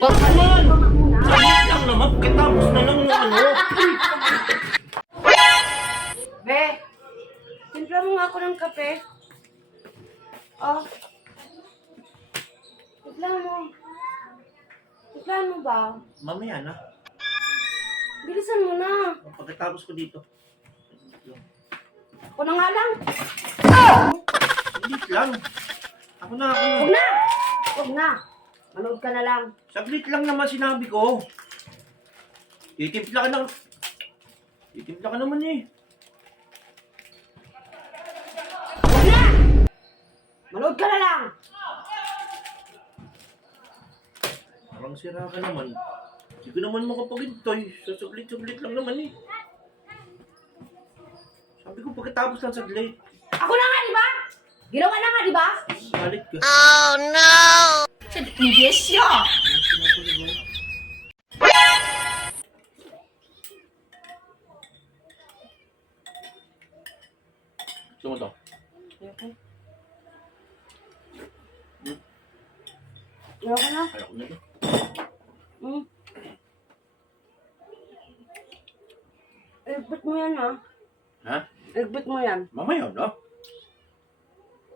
Wag naman! Saglit lang naman, katapos na lang ng ano. Be, timpla mo nga ako ng kape. Oh. Timpla mo. Timpla mo ba? Mamaya na. Bilisan mo na. Pagkatapos ko dito. Ako na nga lang. Saglit lang. Ako na. Huwag na! Huwag na. Manood ka na lang. Saglit lang naman sinabi ko. Titimpla ka na. Titimpla ka naman eh. Huwag na! Manood ka na lang. Parang sira ka naman. Hindi ko naman makapagintay. Sasaglit-saglit lang naman eh. Sabi ko pagkatapos lang saglit. Ako na nga, di ba? Ginawa na nga, di ba? Galit ka. Oh no! Hindi siya. Gusto mo to? Okay. Ayoko na. Ayoko na to. Hmm. Igbit mo yan, ha? Ha? Igbit mo yan. Mamaya na.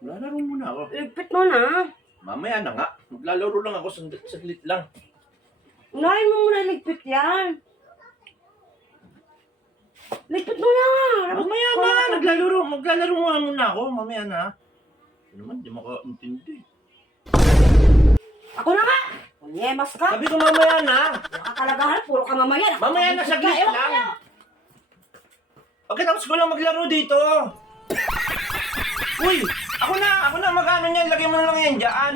Lalaro muna ako. Igbit mo na. Mamaya na nga. Maglalaro lang ako. Saglit lang. Unahin mo muna ligpit yan. Ligpit mo na. Mamaya na. Maglalaro muna ako. Mamaya na. Ano naman, di makaintindi. Ako na nga. Kunyemas ka. Sabi ko mamaya na. Nakakalagahan. Puro ka mamaya. Mamaya na, saglit Ewan ko lang. na. Okay, tapos ko lang maglaro dito. Uy, ako na mag-ano niyan. Lagay mo na lang yan dyan.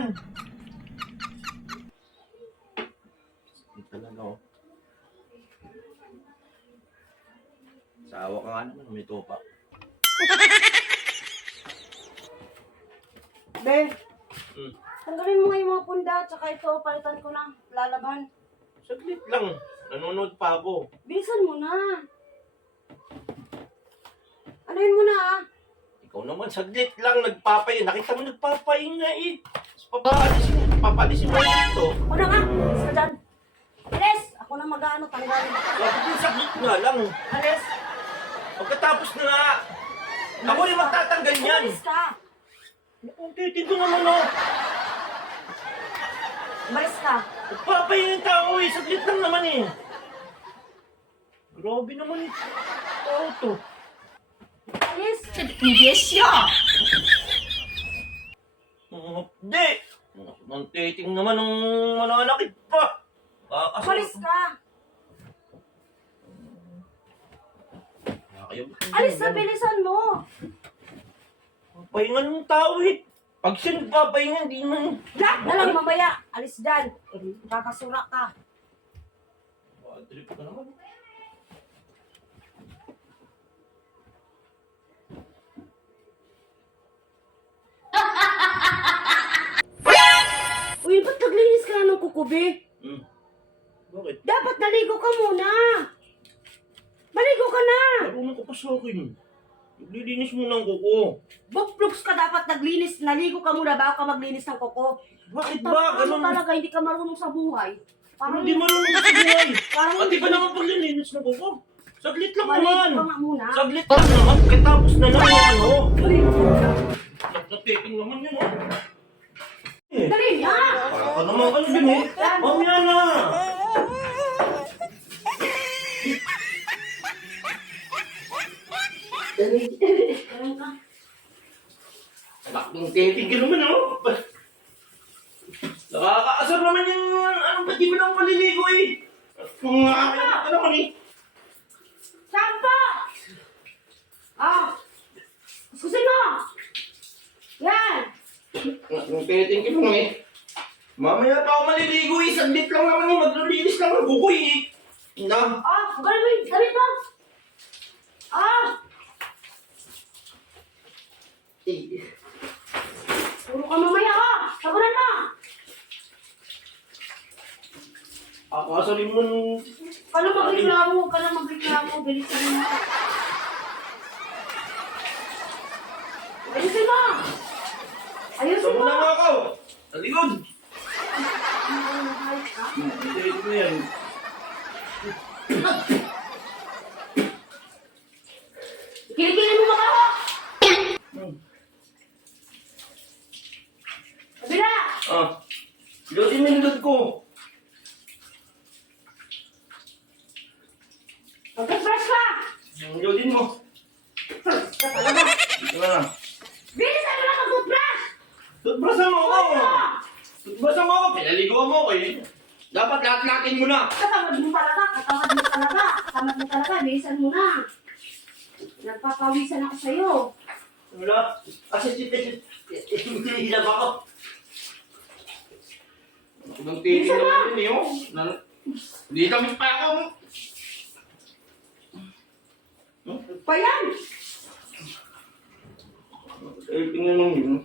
Hindi talaga oh. Sawa ka nga naman, may topa. Be, Hmm. tanggalin mo nga yung mga punda. Tsaka ito, palitan ko na. Lalaban. Saglit lang. Nanonood pa ako. Bilisan mo na. Anuhin mo na, ah. Ikaw naman, saglit lang. Nagpapayin. Nakita mo nagpapayin nga eh. Papalisin mo dito. Ako na nga. Alis ka dyan. Alis! Ako na mag-ano, tanggalin. Sabi ko, saglit nga lang. Alis! Pagkatapos na nga. Ako rin magtatanggal niyan. Alis ka! Ang titin ko naman oh. Umalis ka. Nagpapayin yung tao eh. Saglit lang naman eh. Grabe naman eh. Tao to. Alis! Hindi siya! Hindi. Ang titing naman ng mananakit pa. Umalis ka! Kayo. Alis na, bilisan mo! Pahinga ng tao eh. Pag siya nagpapahinga, hindi man. Lahat na lang mamaya. Alis dyan. Kakasura ka. Trip ka naman. Uy, ba't naglinis ka na ng kukubi? Bakit? Dapat naligo ka muna. Maligo ka na. Marunong ka pa sa akin. Naglilinis mo ng kuko. Bukbluks ka dapat naglinis. Naligo ka muna bago ka maglinis ng kuko. Bakit Ito, ba? ano Ganun. talaga, hindi ka marunong sa buhay. Parang Hindi marunong ka sa buhay. Parang Pati ba naman paglilinis ng kuko? Saglit lang maligo naman. ka nga muna. Saglit lang naman. Katapos na lang yung ano. Maligo ka na. Nagtating naman yun oh. Dali na. Para ka naman ano din eh. Mamaya na. Dali. Dali ka. Bakong titigil naman oh. Nakakaasar naman yung ano ba di mo lang maliligo eh. Ano ka naman eh. Sampo! Ah! Susin mo! Yan! Ang titigil mo eh. Mamaya pa ako maliligo eh. Saglit lang naman eh. Maglilinis lang ang bukoy eh. Na. Ah! Galing mo! Galing mo! Ah! Puro ka mamaya ka! Sabunan mo! Akasarin mo nung... Ka na magreklamo! Ka na magreklamo! Bilisan mo! Ayusin mo! Ayusin Saan mo mo! na nga ako? Sa likod. Ano Ayos ka? Ito na yan. Kilikilin mo ba ako? Kabila! Ah. Loadin mo yung load ko. Mag-brush ka! Loadin mo. Ka talaga. Dito na lang. Bilisan mo na mag-brush! Toothbrushan mo ako. Toothbrushan mo ako. Pinaliguan mo ako eh. Dapat lahat-lahatin mo na. Katamad mo talaga, katamad mo talaga, katamad mo talaga, bilisan mo na. Nagpapawisan ako sa'yo. Wala. Kasi hilab ako. Nang titig naman yun eh, oh. Hindi kami pa ako. Pa yan! Eh, tingnan mo yun.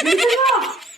Bilisan mo!